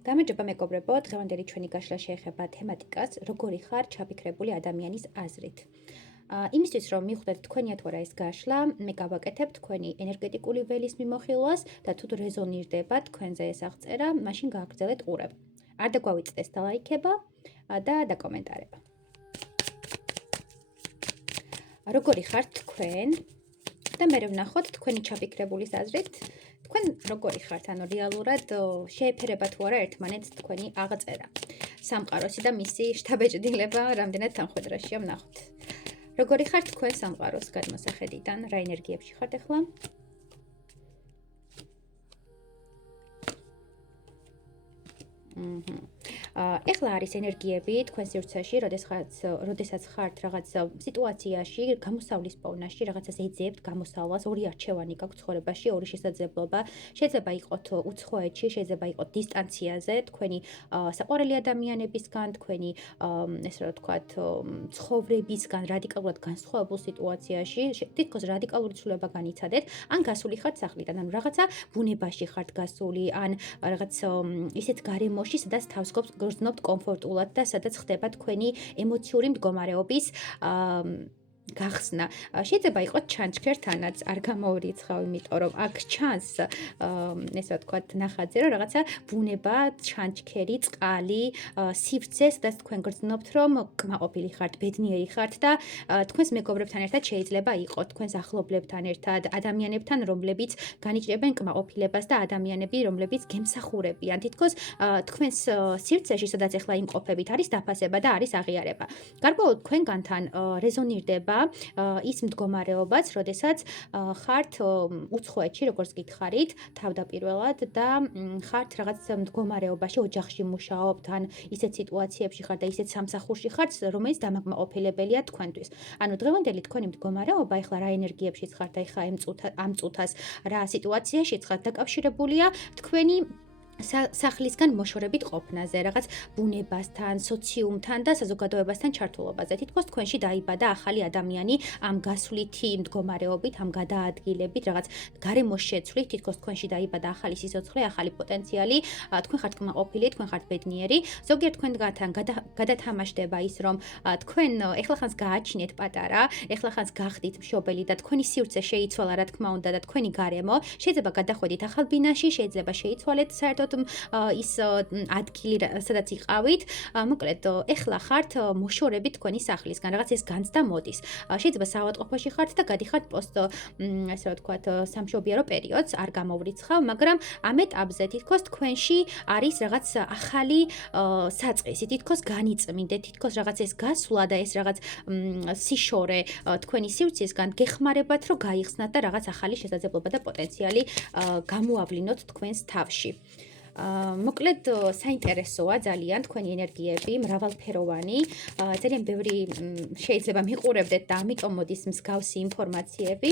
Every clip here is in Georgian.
გამარჯობა მეგობრებო, დღევანდელი ჩვენი გაშლა შეეხება თემატიკას, როგორი ხარ ჩაფიქრებული ადამიანის აზრით. იმისთვის რომ მივხვდეთ თქვენი თუ არა ეს გაშლა, მე გავაკეთებ თქვენი ენერგეტიკული ველის მიმოხილვას და თუ რეზონირდება თქვენზე ეს აღწერა, მაშინ გააგრძელეთ ყურება. არ დაგვავიწყდეს დალაიქება და დაკომენტარება. როგორი ხართ თქვენ და მე ვნახოთ თქვენი ჩაფიქრებულის აზრით თქვენ როგორი ხართ, ანუ რეალურად შეეფერება თუ არა ერთმანეთს თქვენი აღწერა. სამყაროსი და მისი შთაბეჭდილება რამდენად თანხვედრაშია ვნახოთ. როგორი ხართ თქვენ სამყაროს გადმოსახედიდან, რა ენერგიებში ხართ ახლა? ეხლა არის ენერგიები თქვენ სივრცეში, როდესაც ხართ რაღაც სიტუაციაში, გამოსავლის პოვნაში, რაღაცას ეძებთ გამოსავლას, ორი არჩევანი გაქვთ ცხოვრებაში, ორი შესაძლებლობა. შეიძლება იყოთ უცხოეთში, შეიძლება იყოთ დისტანციაზე, თქვენი საყვარელი ადამიანებისგან, თქვენი ესე რა ვთქვათ, ცხოვრებისგან რადიკალურად განსხვავებულ სიტუაციაში, თითქოს რადიკალური ცვლილება განიცადეთ, ან გასული ხართ სახლიდან, ანუ რაღაცა ბუნებაში ხართ გასული, ან რაღაც ისეთ გარემოში, სადაც თავს გრძნობთ კომფორტულად და სადაც ხდება თქვენი ემოციური მდგომარეობის გახსნა. შეიძლება იყოს ჩანჩქერთანაც არ გამოვრიცხავ, იმიტომ რომ აქ ჩანს ესე ვთქვათ ნახატზე, რომ რაღაცა ბუნება, ჩანჩქერი, წყალი, სივრცე, სადაც თქვენ გრძნობთ, რომ კმაყოფილი ხართ, ბედნიერი ხართ და თქვენს მეგობრებთან ერთად შეიძლება იყოს, თქვენს ახლობლებთან ერთად, ადამიანებთან, რომლებიც განიჭრებენ კმაყოფილებას და ადამიანები, რომლებიც გემსახურებიან. თითქოს თქვენს სივრცეში, სადაც ახლა იმყოფებით, არის დაფასება და არის აღიარება. გარკვეულად თქვენგანთან რეზონირდება ის მდგომარეობაც, როდესაც ხართ უცხოეთში, როგორც გითხარით, თავდაპირველად და ხართ რაღაც მდგომარეობაში, ოჯახში მუშაობთ, ან ისეთ სიტუაციებში ხართ და ისეთ სამსახურში ხართ, რომელიც დამაკმაყოფილებელია თქვენთვის. ანუ დღევანდელი თქვენი მდგომარეობა, ეხლა რა ენერგიებშიც ხართ, ეხლა ამ წუთას რა სიტუაციაშიც ხართ, დაკავშირებულია თქვენი სახლისგან მოშორებით ყოფნაზე, რაღაც ბუნებასთან, სოციუმთან და საზოგადოებასთან ჩართულობაზე. თითქოს თქვენში დაიბადა ახალი ადამიანი ამ გასვლითი მდგომარეობით, ამ გადაადგილებით, რაღაც გარემოს შეცვლით, თითქოს თქვენში დაიბადა ახალი სიცოცხლე, ახალი პოტენციალი, თქვენ ხართ კმაყოფილი, თქვენ ხართ ბედნიერი. ზოგიერთ თქვენგანთან გადათამაშდება ის, რომ თქვენ ეხლახანს გააჩინეთ პატარა, ეხლახანს გახდით მშობელი და თქვენი სივრცე შეიცვალა, რა თქმა უნდა, და თქვენი გარემო, შეიძლება გადახვედით ახალ ბინაში, შეიძლება შეიცვალეთ საერთოდ ის ადგილი, სადაც იყავით, მოკლედ, ეხლა ხართ მოშორებით თქვენი სახლისგან, რაღაც ეს განცდა მოდის. შეიძლება საავადმყოფოში ხართ და გადიხართ პოსტ, ესე რა ვთქვათ, სამშობიარო პერიოდს, არ გამოვრიცხავ, მაგრამ ამ ეტაპზე თითქოს თქვენში არის რაღაც ახალი საწყისი, თითქოს განიწმინდეთ, თითქოს რაღაც ეს გასვლა და ეს რაღაც სიშორე თქვენი სივრცისგან გეხმარებათ, რომ გაიხსნათ და რაღაც ახალი შესაძლებლობა და პოტენციალი გამოავლინოთ თქვენს თავში. მოკლედ საინტერესოა ძალიან თქვენი ენერგიები, მრავალფეროვანი, ძალიან ბევრი შეიძლება მიყურებდეთ და ამიტომ მოდის მსგავსი ინფორმაციები.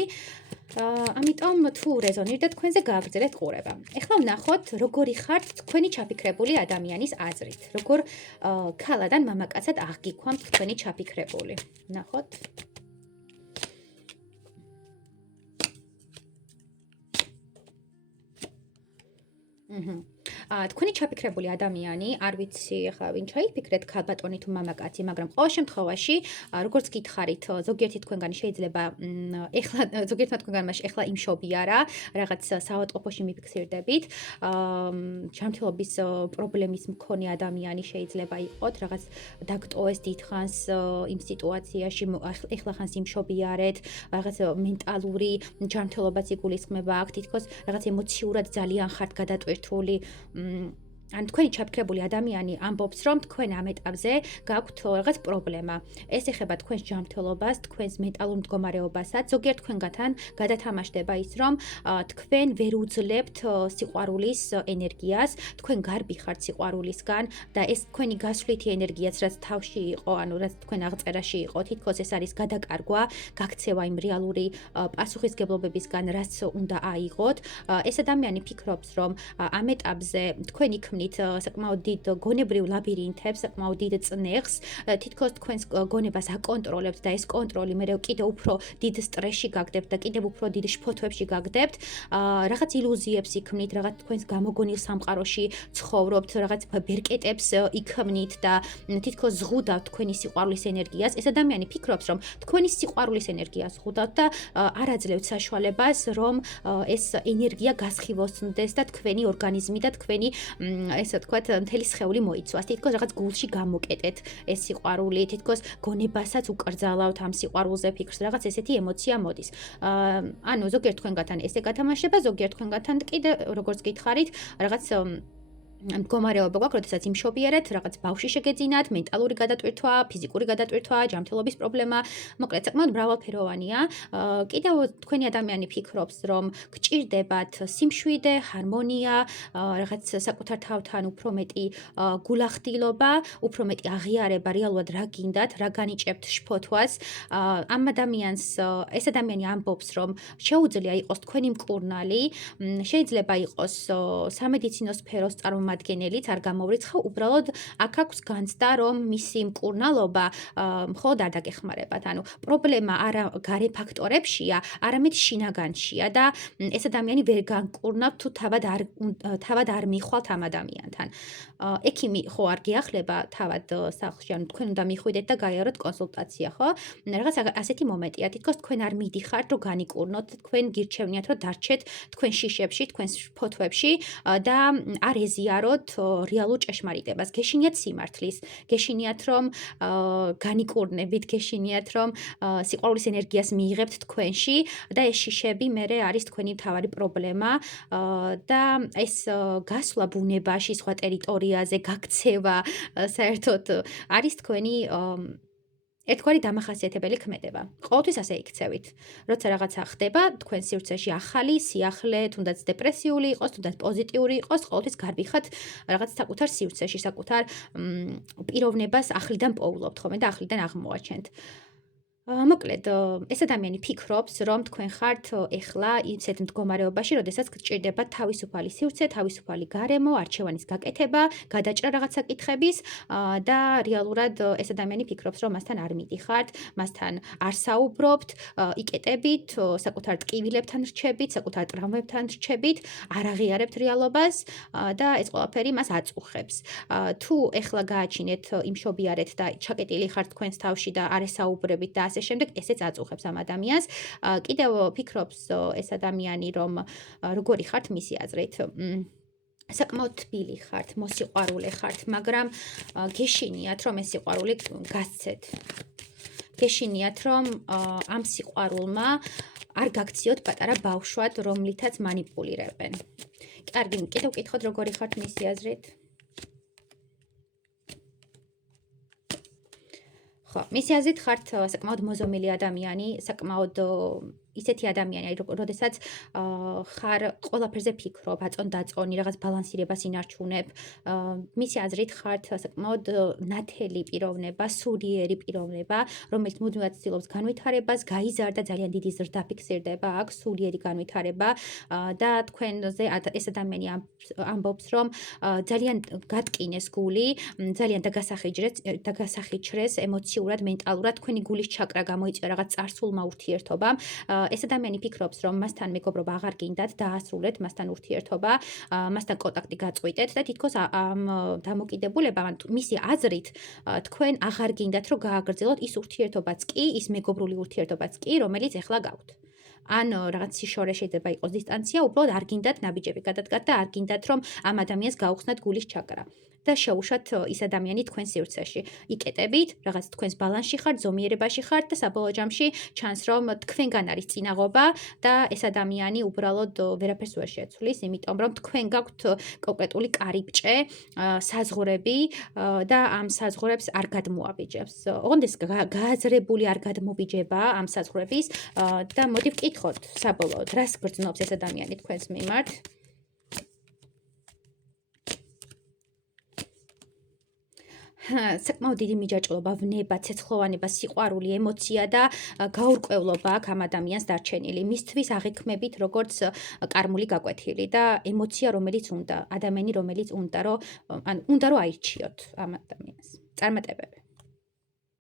ამიტომ თუ რეზონირდა თქვენზე გააგრძელეთ ყურება. ეხლა ვნახოთ, როგორი ხართ თქვენი ჩაფიქრებული ადამიანის აზრით. როგორ ქალადან მამაკაცად აღგიქვამთ თქვენი ჩაფიქრებული. ვნახოთ. თქვენი ჩაფიქრებული ადამიანი, არ ვიცი ახლა ვინ ჩაიფიქრეთ, ქალბატონი თუ მამაკაცი, მაგრამ ყოველ შემთხვევაში, როგორც გითხარით, ზოგიერთი თქვენგანი შეიძლება ეხლა ზოგიერთმა თქვენგანმა ეხლა იმშობია რა, რაღაც საავადმყოფოში მიფიქსირდებით, ჯანმრთელობის პრობლემის მქონე ადამიანი შეიძლება იყოთ, რაღაც დაგტოვეს დიდხანს იმ სიტუაციაში, ეხლახანს იმშობიარეთ, რაღაც მენტალური ჯანმრთელობაც იგულისხმება აქ, თითქოს რაღაც ემოციურად ძალიან ხართ გადატვირთული. ან თქვენი ჩაფიქრებული ადამიანი ამბობს, რომ თქვენ ამ ეტაპზე გაქვთ რაღაც პრობლემა. ეს ეხება თქვენს ჯანმრთელობას, თქვენს მენტალურ მდგომარეობასაც. ზოგიერთ თქვენგანთან გადათამაშდება ის, რომ თქვენ ვერ უძლებთ სიყვარულის ენერგიას, თქვენ გარბი ხართ სიყვარულისგან და ეს თქვენი გასვლითი ენერგიაც, რაც თავში იყო, ანუ რაც თქვენ აღწერაში იყო, თითქოს ეს არის გადაკარგვა, გაქცევა იმ რეალური პასუხისგებლობებისგან, რაც უნდა აიღოთ. ეს ადამიანი ფიქრობს, რომ ამ ეტაპზე თქვენი იქმნით საკმაოდ დიდ გონებრივ ლაბირინთებს, საკმაოდ დიდ წნეხს, თითქოს თქვენს გონებას აკონტროლებთ და ეს კონტროლი მე კიდევ უფრო დიდ სტრესში გაგდებთ და კიდევ უფრო დიდ შფოთვებში გაგდებთ. რაღაც ილუზიებს იქმნით, რაღაც თქვენს გამოგონილ სამყაროში ცხოვრობთ, რაღაც ბერკეტებს იქმნით და თითქოს ზღუდავთ თქვენი სიყვარულის ენერგიას. ეს ადამიანი ფიქრობს, რომ თქვენი სიყვარულის ენერგიას ზღუდავთ და არ აძლევთ საშუალებას, რომ ეს ენერგია გასხივოსნდეს და თქვენი ორგანიზმი და თქვენი ესე ვთქვათ, მთელი სხეული მოიცვას. თითქოს რაღაც გულში გამოკეტეთ ეს სიყვარული, თითქოს გონებასაც უკრძალავთ ამ სიყვარულზე ფიქრს, რაღაც ესეთი ემოცია მოდის. ანუ ზოგიერთ თქვენგანთან ესე გათამაშება, ზოგიერთ თქვენგანთან კიდე როგორც გითხარით, რაღაც მდგომარეობა გვაქვს, როდესაც იმშობიერეთ, რაღაც ბავშვი შეგეძინათ, მენტალური გადატვირთვა, ფიზიკური გადატვირთვა, ჯანმრთელობის პრობლემა, მოკლედ საკმაოდ მრავალფეროვანია. კიდევ თქვენი ადამიანი ფიქრობს, რომ გჭირდებათ სიმშვიდე, ჰარმონია, რაღაც საკუთარ თავთან უფრო მეტი გულახდილობა, უფრო მეტი აღიარება, რეალურად რა გინდათ, რა განიჭებთ შფოთვას. ეს ადამიანი ამბობს, რომ შეუძლია იყოს თქვენი მკურნალი, შეიძლება იყოს სამედიცინო სფეროს წარმომადგენელიც, არ გამოვრიცხა, უბრალოდ აქ აქვს განცდა, რომ მისი მკურნალობა მხოლოდ არ დაგეხმარებათ. ანუ პრობლემა არა გარე ფაქტორებშია, არამედ შინაგანშია და ეს ადამიანი ვერ განკურნავთ თუ თავად არ მიხვალთ ამ ადამიანთან. ექიმი ხო არ გიახლება თავად სახლში, ანუ თქვენ უნდა მიხვიდეთ და გაიაროთ კონსულტაცია, ხო? რაღაც ასეთი მომენტია, თითქოს თქვენ არ მიდიხართ, რომ განიკურნოთ, თქვენ გირჩევნიათ, რომ დარჩეთ თქვენ შიშებში, თქვენ ფოთვებში და არ ეზიაროთ რეალურ ჭეშმარიტებას. გეშინიათ სიმართლის, გეშინიათ, რომ განიკურნებით, გეშინიათ, რომ სიყვარულის ენერგიას მიიღებთ თქვენში და ეს შიშები მერე არის თქვენი მთავარი პრობლემა და ეს გასვლა ბუნებაში, სხვა ტერიტორიაზე, გაქცევა საერთოდ არის თქვენი ერთგვარი დამახასიათებელი ქმედება. ყოველთვის ასე იქცევით. როცა რაღაცა ხდება, თქვენ სივრცეში ახალი სიახლე, თუნდაც დეპრესიული იყოს, თუნდაც პოზიტიური იყოს, ყოველთვის გარბიხათ რაღაც საკუთარ სივრცეში, საკუთარ პიროვნებას ახლიდან პოულობთ ხოლმე და ახლიდან აღმოაჩენთ. მოკლედ, ეს ადამიანი ფიქრობს, რომ თქვენ ხართ ეხლა ისეთ მდგომარეობაში, როდესაც გჭირდებათ თავისუფალი სივრცე, თავისუფალი გარემო, არჩევანის გაკეთება, გადაჭრა რაღაც საკითხების და რეალურად ეს ადამიანი ფიქრობს, რომ მასთან არ მიდიხართ, მასთან არ საუბრობთ, იკეტებით, საკუთარ ტკივილებთან რჩებით, საკუთარ ტრავმებთან რჩებით, არ აღიარებთ რეალობას და ეს ყველაფერი მას აწუხებს. თუ ეხლა გააჩინეთ, იმშობიარეთ და ჩაკეტილი ხართ თქვენს თავში და არ ესაუბრებით და შემდეგ ესეც აწუხებს ამ ადამიანს. კიდევ ფიქრობს ეს ადამიანი, რომ როგორი ხართ მისი აზრით. საკმაოდ თბილი ხართ, მოსიყვარულე ხართ, მაგრამ გეშინიათ, რომ ეს სიყვარული გასცეთ. გეშინიათ, რომ ამ სიყვარულმა არ გაქციოთ პატარა ბავშვად, რომლითაც მანიპულირებენ. კარგი, კიდევ ვკითხოთ, როგორი ხართ მისი აზრით. ხო, მისი აზრით ხართ საკმაოდ მოზომილი ადამიანი, საკმაოდ ისეთი ადამიანი, როდესაც ხარ ყველაფერზე ფიქრობ, აწონ-დაწონი, რაღაც ბალანსირებას ინარჩუნებ. მისი აზრით ხართ საკმაოდ ნათელი პიროვნება, სულიერი პიროვნება, რომელიც მუდმივად ცდილობს განვითარებას, გაიზარდა, ძალიან დიდი ზრდა ფიქსირდება, აქვს სულიერი განვითარება და თქვენზე ეს ადამიანი ამბობს, რომ ძალიან გატკინეს გული, ძალიან დაგასახიჩრეს ემოციურად, მენტალურად, თქვენი გულის ჩაკრა გამოიწვია რაღაც წარსულმა ურთიერთობამ. ეს ადამიანი ფიქრობს, რომ მასთან მეგობრობა აღარ გინდათ, დაასრულეთ მასთან ურთიერთობა, მასთან კონტაქტი გაწყვიტეთ და თითქოს ამ დამოკიდებულებამ, მისი აზრით, თქვენ აღარ გინდათ, რომ გააგრძელოთ ის ურთიერთობაც კი, ის მეგობრული ურთიერთობაც კი, რომელიც ეხლა გაქვთ. ან რაღაც სიშორე შეიძლება იყოს დისტანცია, უბრალოდ არ გინდათ ნაბიჯები გადადგათ და არ გინდათ, რომ ამ ადამიანს გაუხსნათ გულის ჩაკრა. და შეუშვათ ის ადამიანი თქვენ სივრცეში. იკეტებით, რაღაც თქვენს ბალანსში ხართ, ზომიერებაში ხართ და საბოლოო ჯამში ჩანს, რომ თქვენგან არის წინაღობა და ეს ადამიანი უბრალოდ ვერაფერს ვერ შეცვლის, იმიტომ რომ თქვენ გაქვთ კონკრეტული კარიბჭე, საზღვრები და ამ საზღვრებს არ გადმოაბიჯებს. ოღონდ ეს გააზრებული არ გადმობიჯება ამ საზღვრების და მოდი ვკითხოთ საბოლოოდ, რას გრძნობს ეს ადამიანი თქვენს მიმართ. საკმაოდ დიდი მიჯაჭვლობა, ვნება, ცეცხლოვანება, სიყვარული, ემოცია და გაურკვევლობა აქვს ამ ადამიანს დარჩენილი. მისთვის აღიქმებით როგორც კარმული გაკვეთილი და ემოცია, რომელიც უნდა, ადამიანი, რომელიც უნდა, რომ აირჩიოთ ამ ადამიანს. წარმატებები.